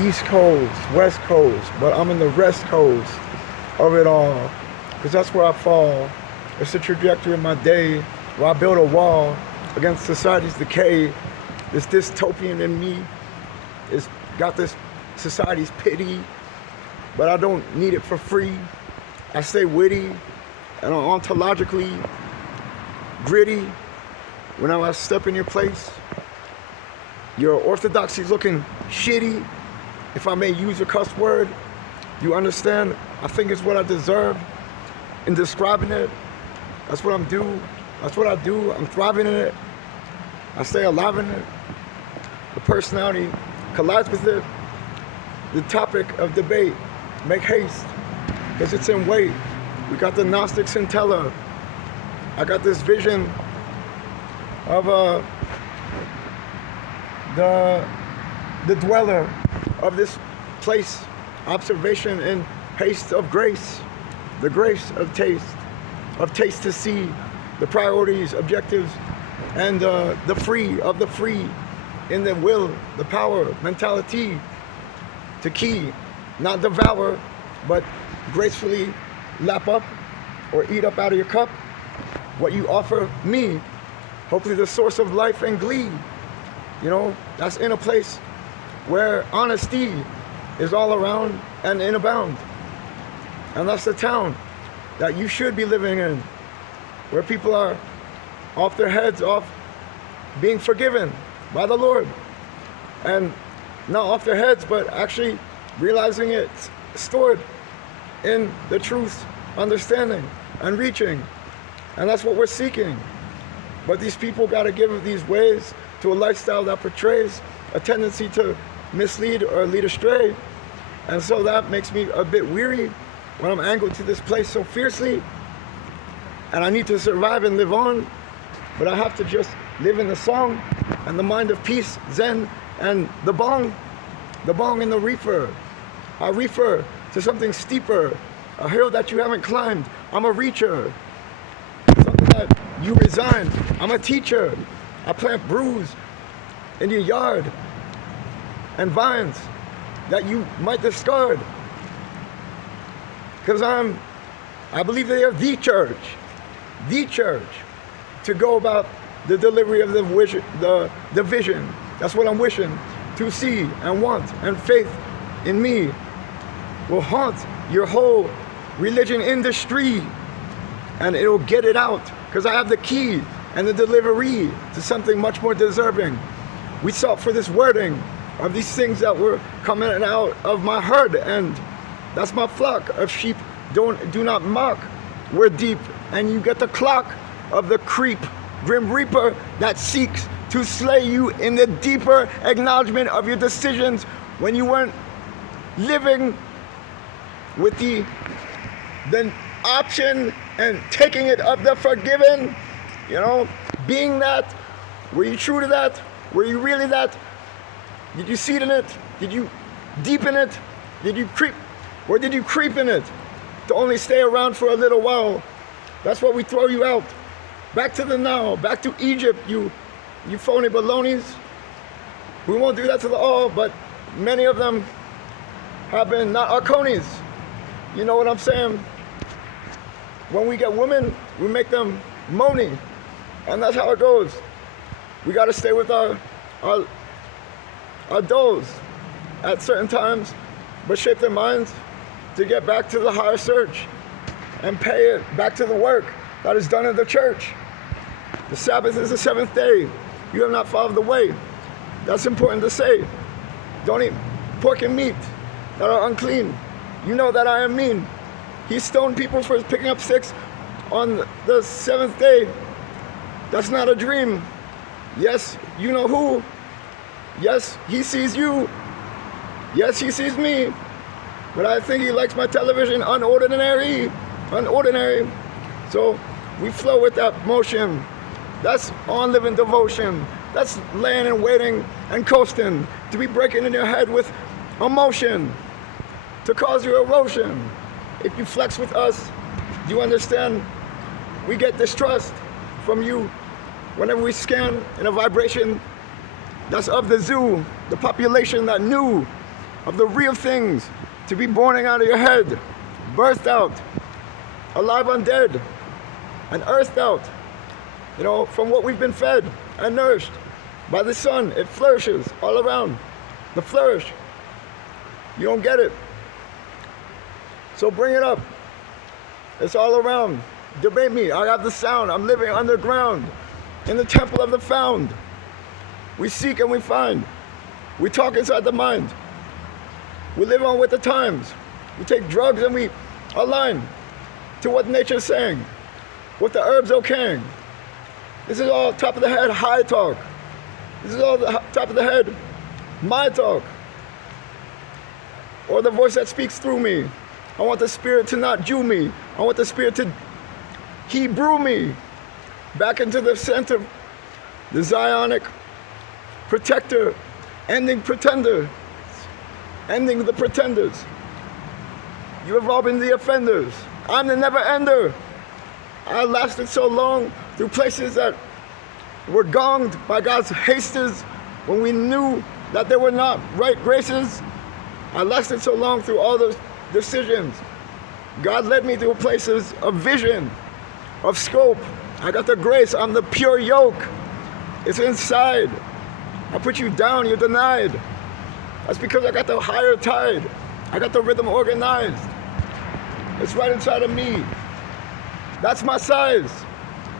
East Coast, West Coast, but I'm in the West Coast of it all, because that's where I fall. It's the trajectory of my day where I build a wall against society's decay. This dystopian in me is got this society's pity, but I don't need it for free. I stay witty and ontologically gritty. When I step in your place, your orthodoxy's looking shitty. If I may use a cuss word, you understand? I think it's what I deserve in describing it. That's what I'm do. That's what I do. I'm thriving in it. I stay alive in it. The personality collides with it. The topic of debate, make haste, because it's in wait. We got the Gnostic scintilla. I got this vision of the dweller of this place, observation in haste of grace, the grace of taste to see, the priorities, objectives, and the free of the free in the will, the power, mentality to key, not devour, but gracefully lap up or eat up out of your cup what you offer me, hopefully the source of life and glee. You know, that's in a place where honesty is all around and in abound. And that's the town that you should be living in, where people are off their heads, off being forgiven by the Lord. And not off their heads, but actually realizing it's stored in the truth, understanding, and reaching. And that's what we're seeking. But these people got to give these ways to a lifestyle that portrays a tendency to mislead or lead astray. And so that makes me a bit weary when I'm angled to this place so fiercely. And I need to survive and live on, but I have to just live in the song and the mind of peace, Zen, and the bong and the reefer. I refer to something steeper, a hill that you haven't climbed. I'm a reacher. Something that you resign. I'm a teacher. I plant brews in your yard and vines that you might discard. Because I believe they are the church to go about the delivery of the vision. That's what I'm wishing to see and want, and faith in me will haunt your whole religion industry, and it'll get it out, because I have the key and the delivery to something much more deserving. We sought for this wording of these things that were coming out of my herd, and that's my flock of sheep. Do not mock. We're deep, and you get the clock of the creep, grim reaper that seeks to slay you in the deeper acknowledgement of your decisions when you weren't living with the option and taking it of the forgiven. You know, being that. Were you true to that? Were you really that? Did you seed in it? Did you deepen it? Did you creep? Or did you creep in it to only stay around for a little while? That's why we throw you out. Back to the now, back to Egypt, you phony balonies. We won't do that to the all, but many of them have been not our conies. You know what I'm saying? When we get women, we make them moany. And that's how it goes. We gotta stay with our does at certain times, but shape their minds to get back to the higher search and pay it back to the work that is done in the church. The Sabbath is the seventh day. You have not followed the way. That's important to say. Don't eat pork and meat that are unclean. You know that I am mean. He stoned people for picking up sticks on the seventh day. That's not a dream. Yes, you know who. Yes, he sees you. Yes, he sees me. But I think he likes my television unordinary. So we flow with that motion. That's on living devotion. That's laying and waiting and coasting to be breaking in your head with emotion to cause your erosion. If you flex with us, do you understand? We get distrust from you whenever we scan in a vibration that's of the zoo, the population that knew of the real things to be born out of your head, birthed out, alive undead, and earthed out, from what we've been fed and nourished by the sun. It flourishes all around. The flourish. You don't get it. So bring it up. It's all around. Debate me. I have the sound. I'm living underground in the temple of the found. We seek and we find. We talk inside the mind. We live on with the times. We take drugs and we align to what nature's saying, what the herbs okaying. This is all top of the head high talk. This is all the top of the head my talk. Or the voice that speaks through me. I want the spirit to not Jew me. I want the spirit to Hebrew me back into the center, the Zionic protector, ending pretender, ending the pretenders. You have all been the offenders. I'm the never ender. I lasted so long through places that were gonged by God's hastes when we knew that they were not right graces. I lasted so long through all those decisions. God led me through places of vision, of scope. I got the grace. I'm the pure yoke. It's inside. I put you down, you're denied. That's because I got the higher tide. I got the rhythm organized. It's right inside of me. That's my size.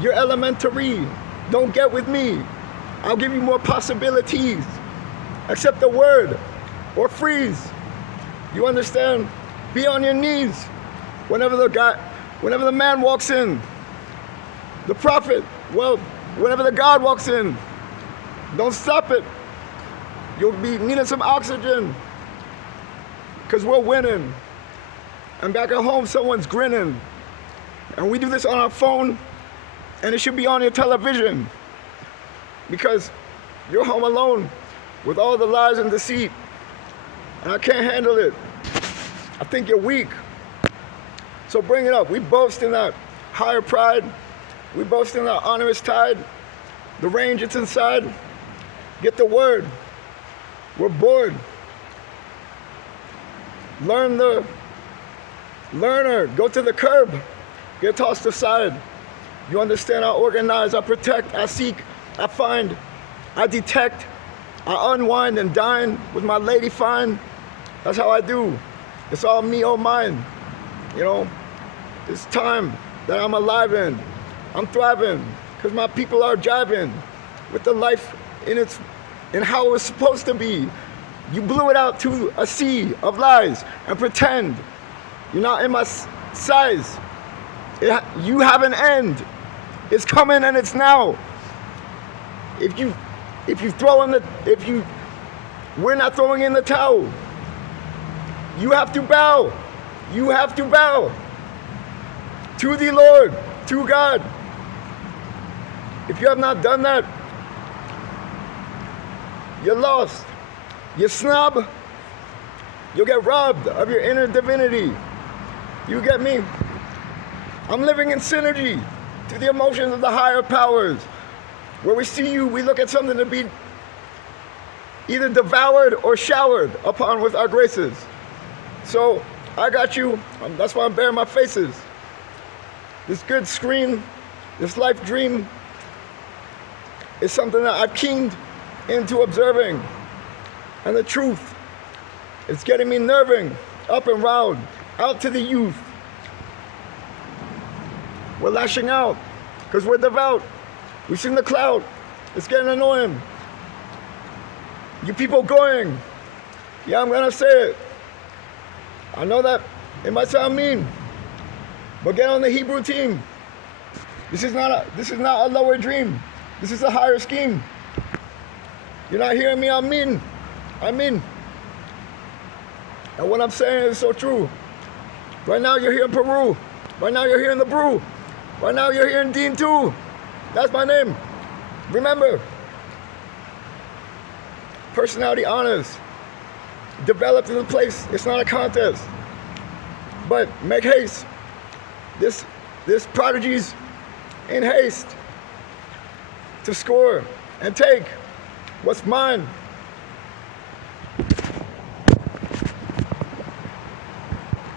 You're elementary. Don't get with me. I'll give you more possibilities. Accept the word or freeze. You understand? Be on your knees whenever the man walks in. The prophet, whenever the God walks in, don't stop it. You'll be needing some oxygen because we're winning. And back at home, someone's grinning. And we do this on our phone, and it should be on your television because you're home alone with all the lies and deceit, and I can't handle it. I think you're weak. So bring it up. We boast in that higher pride. We boast in that honorous tide. The range, it's inside. Get the word. We're bored. Learn the learner. Go to the curb. Get tossed aside. You understand? I organize, I protect, I seek, I find, I detect, I unwind and dine with my lady fine. That's how I do. It's all me, oh mine. It's time that I'm alive in. I'm thriving because my people are jiving with the life in how it was supposed to be. You blew it out to a sea of lies and pretend you're not in my size. You have an end. It's coming and it's now. We're not throwing in the towel. You have to bow. You have to bow to the Lord, to God. If you have not done that, you're lost. You snob. You'll get robbed of your inner divinity. You get me? I'm living in synergy to the emotions of the higher powers. Where we see you, we look at something to be either devoured or showered upon with our graces. So I got you. That's why I'm bearing my faces. This good screen, this life dream is something that I've keened into observing. And the truth, it's getting me nerving, up and round, out to the youth. We're lashing out because we're devout. We've seen the cloud. It's getting annoying. You people going. Yeah, I'm gonna say it. I know that it might sound mean, but get on the Hebrew team. This is not a lower dream. This is a higher scheme. You're not hearing me, I mean. And what I'm saying is so true. Right now you're here in Peru. Right now you're here in the brew. Right now you're here in Dean 2. That's my name. Remember, personality honors. Developed in the place. It's not a contest. But make haste. This prodigy's in haste to score and take what's mine.